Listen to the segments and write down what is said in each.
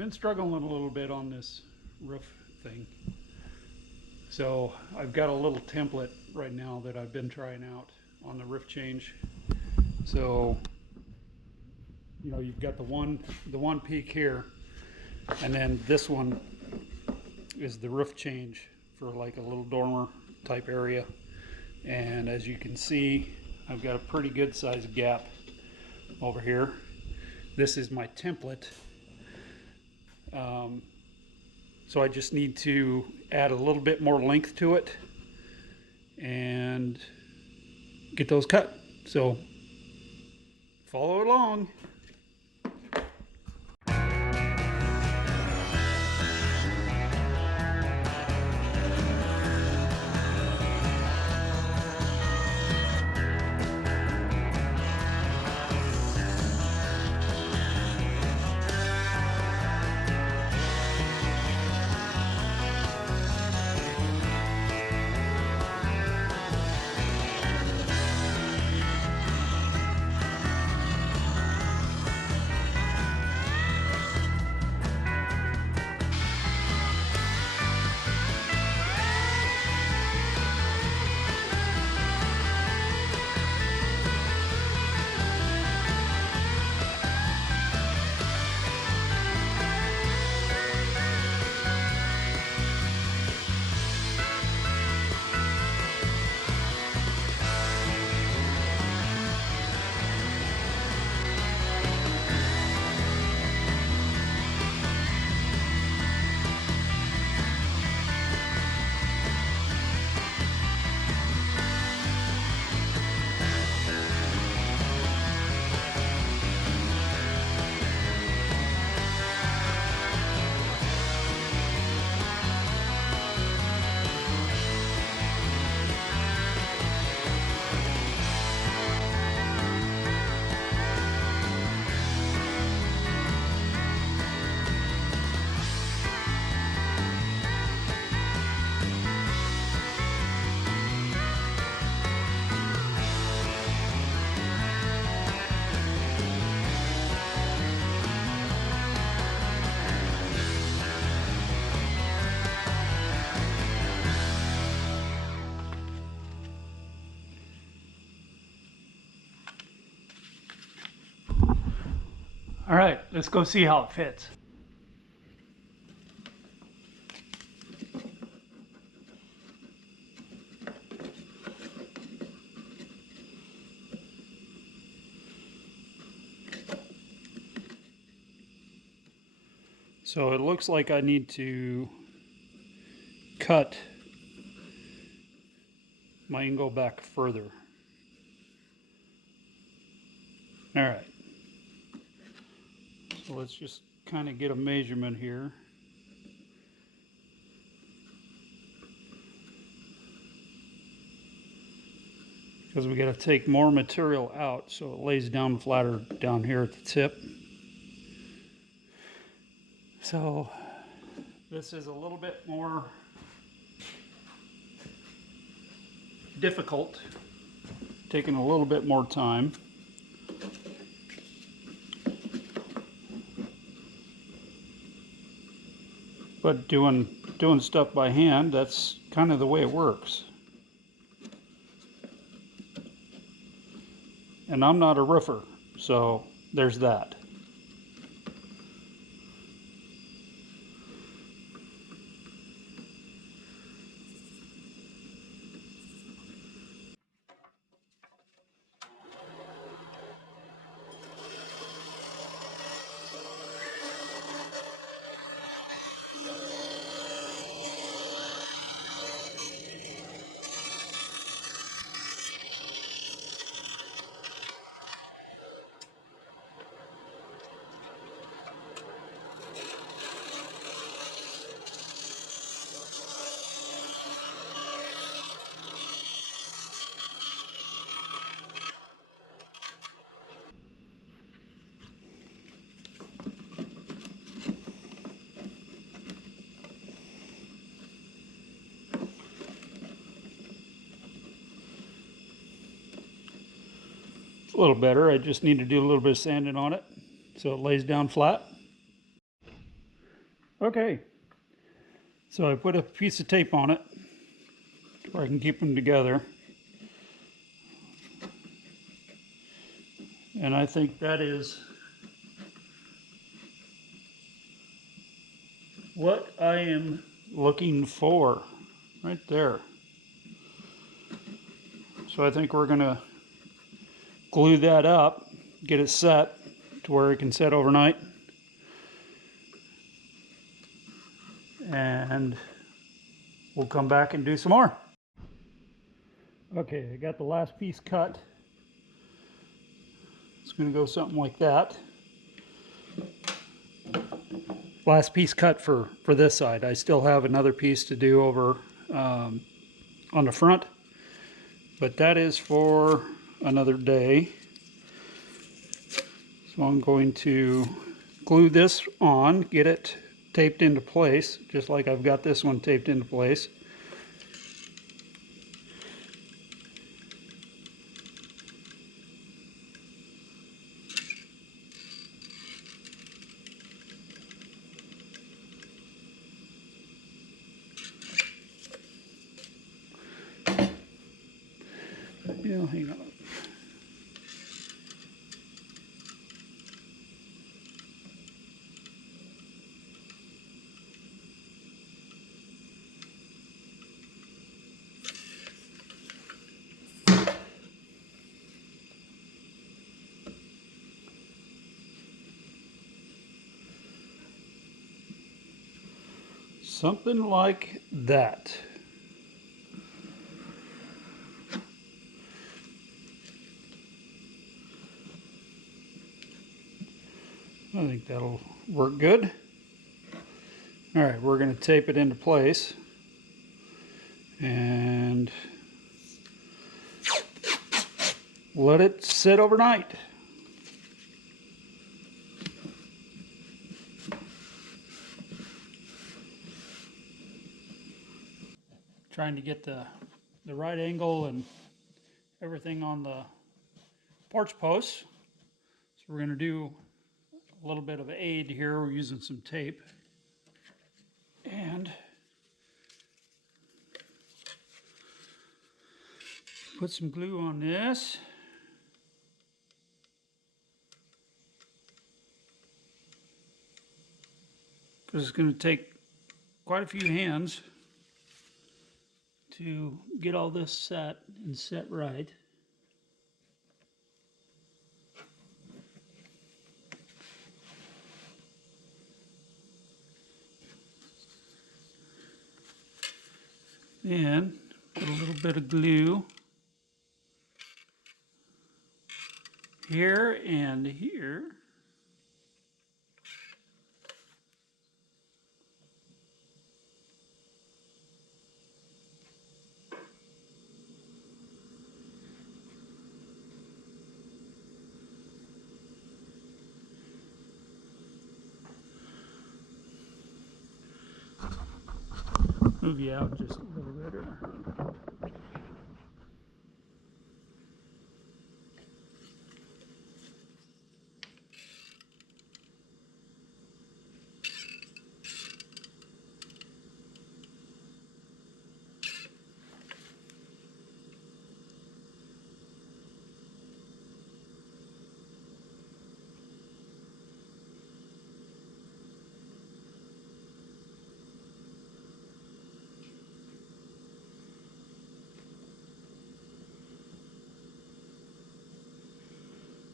Been struggling a little bit on this roof thing. So I've got a little template right now that I've been trying out on the roof change. So, you know, you've got the one peak here, and then this one is the roof change for like a little dormer type area. And as you can see, I've got a pretty good sized gap over here. This is my template. So I just need to add a little bit more length to it and get those cut. So follow along. All right, let's go see how it fits. So it looks like I need to cut my angle back further. All right. So let's just kind of get a measurement here. Because we got to take more material out so it lays down flatter down here at the tip. So this is a little bit more difficult, taking a little bit more time. But doing stuff by hand, that's kind of the way it works. And I'm not a roofer, so there's that. A little better. I just need to do a little bit of sanding on it so it lays down flat. Okay, so I put a piece of tape on it where I can keep them together. And I think that is what I am looking for right there. So I think we're going to glue that up, get it set to where it can set overnight. And we'll come back and do some more. Okay, I got the last piece cut. It's going to go something like that. Last piece cut for this side. I still have another piece to do over on the front, but that is for another day. So I'm going to glue this on, get it taped into place, just like I've got this one taped into place. Yeah, hang on. Something like that. I think that'll work good. All right, we're going to tape it into place and let it sit overnight. Trying to get the right angle and everything on the porch posts. So we're going to do a little bit of aid here. We're using some tape and put some glue on this. Because it's going to take quite a few hands to get all this set and set right. And put a little bit of glue here and here. Move you out just a little bit.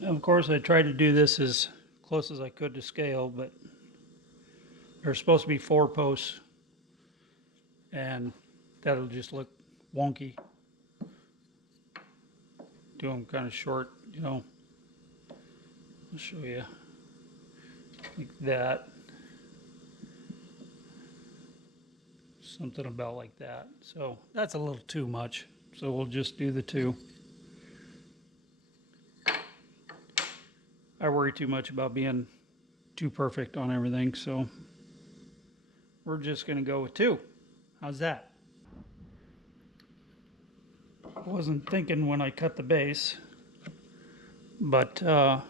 And of course, I tried to do this as close as I could to scale, but there's supposed to be 4 posts, and that'll just look wonky. Do them kind of short, you know. I'll show you like that. Something about like that. So that's a little too much. So we'll just do the 2. I worry too much about being too perfect on everything, so we're just going to go with 2. How's that? I wasn't thinking when I cut the base, but I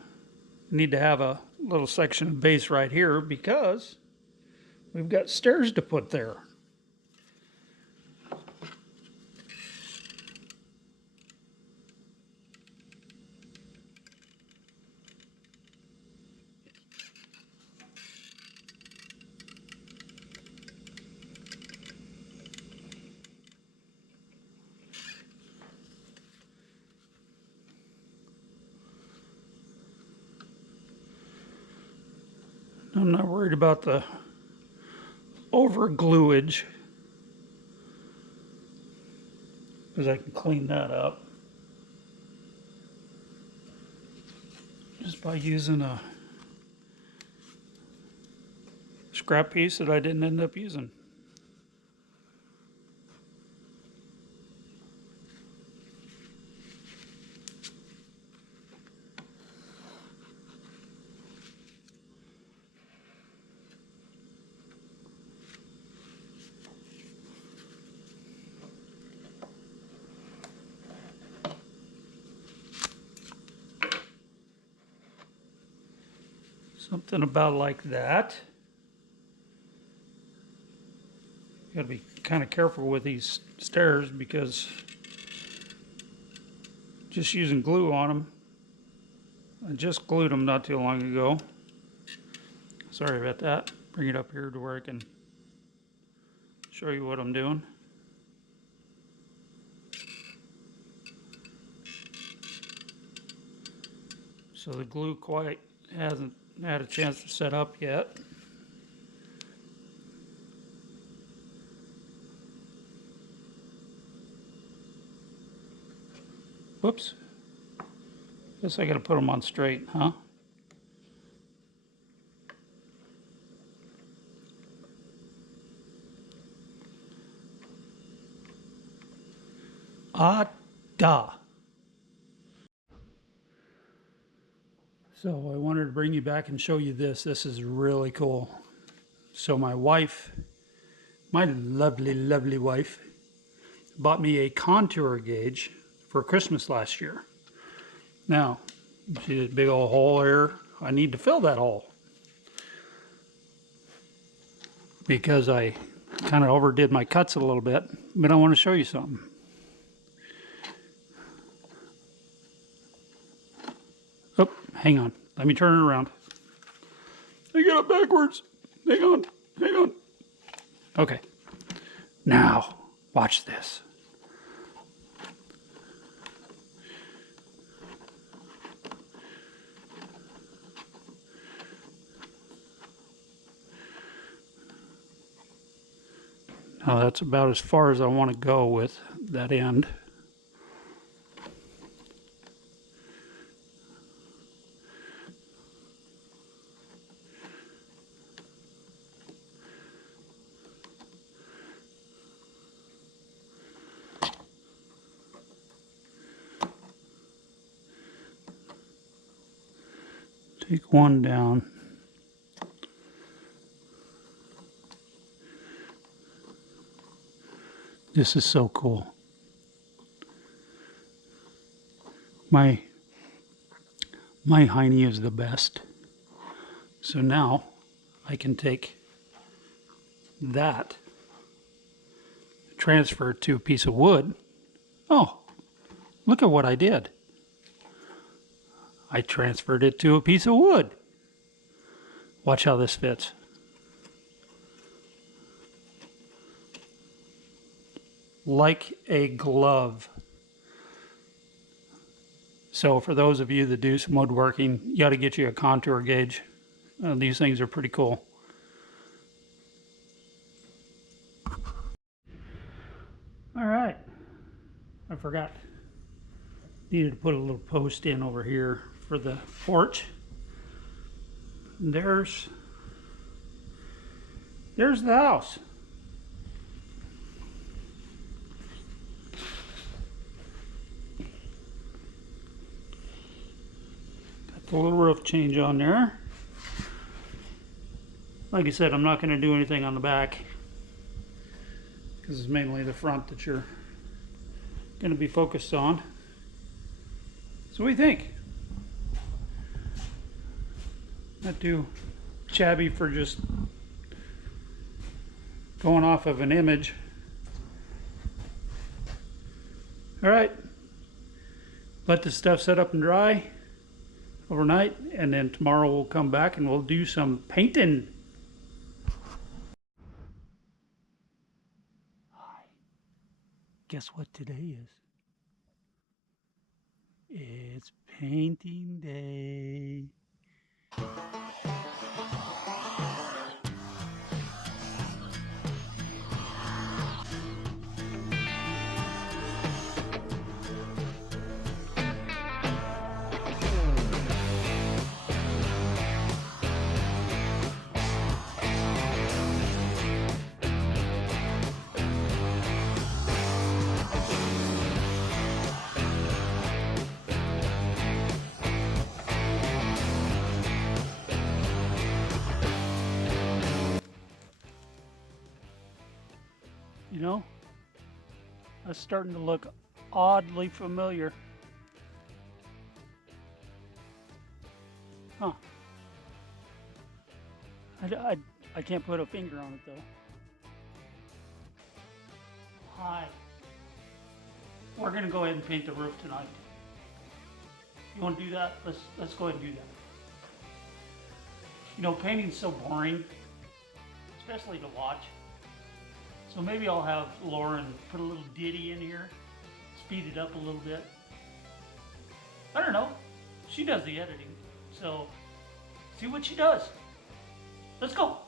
need to have a little section of base right here because we've got stairs to put there. I'm not worried about the over gluage because I can clean that up just by using a scrap piece that I didn't end up using. Something about like that. You gotta be kind of careful with these stairs because just using glue on them. I just glued them not too long ago. Sorry about that. Bring it up here to where I can show you what I'm doing. So the glue quite hasn't had a chance to set up yet. Whoops. Guess I gotta put them on straight, huh? Ah, da. So I wanted to bring you back and show you this. This is really cool. So my wife, my lovely, lovely wife, bought me a contour gauge for Christmas last year. Now, see this big old hole here? I need to fill that hole because I kind of overdid my cuts a little bit, but I want to show you something. Oh, hang on. Let me turn it around. I got it backwards. Hang on. Hang on. Okay. Now, watch this. Now that's about as far as I want to go with that end. Take one down. This is so cool. My hiney is the best. So now I can take that, transfer it to a piece of wood. Oh, look at what I did. I transferred it to a piece of wood. Watch how this fits. Like a glove. So for those of you that do some woodworking, you got to get you a contour gauge. These things are pretty cool. All right, I forgot. Needed to put a little post in over here for the porch. And there's the house. Got the little roof change on there. Like I said, I'm not going to do anything on the back because it's mainly the front that you're going to be focused on. So what do you think? Not too shabby for just going off of an image. All right, let the stuff set up and dry overnight, and then tomorrow we'll come back and we'll do some painting. Hi. Guess what today is? It's painting day. You know, that's starting to look oddly familiar. Huh. I can't put a finger on it though. Hi. We're gonna go ahead and paint the roof tonight. You want to do that? Let's go ahead and do that. You know, painting's so boring, especially to watch. So maybe I'll have Lauren put a little ditty in here, speed it up a little bit. I don't know. She does the editing, so see what she does. Let's go.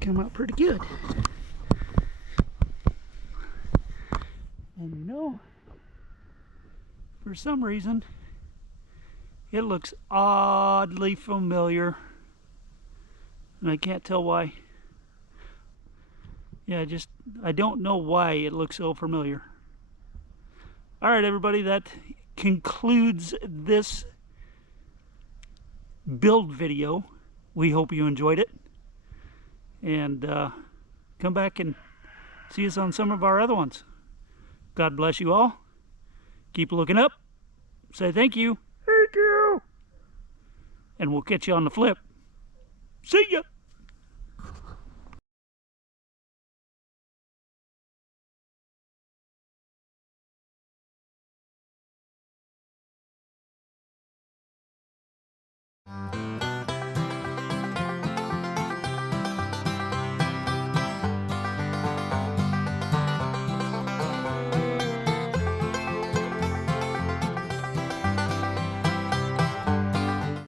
Come out pretty good. And you know, for some reason, it looks oddly familiar. And I can't tell why. Yeah, I don't know why it looks so familiar. All right, everybody, that concludes this build video. We hope you enjoyed it. And come back and see us on some of our other ones. God bless you all. Keep looking up. Say thank you. Thank you. And we'll catch you on the flip. See ya.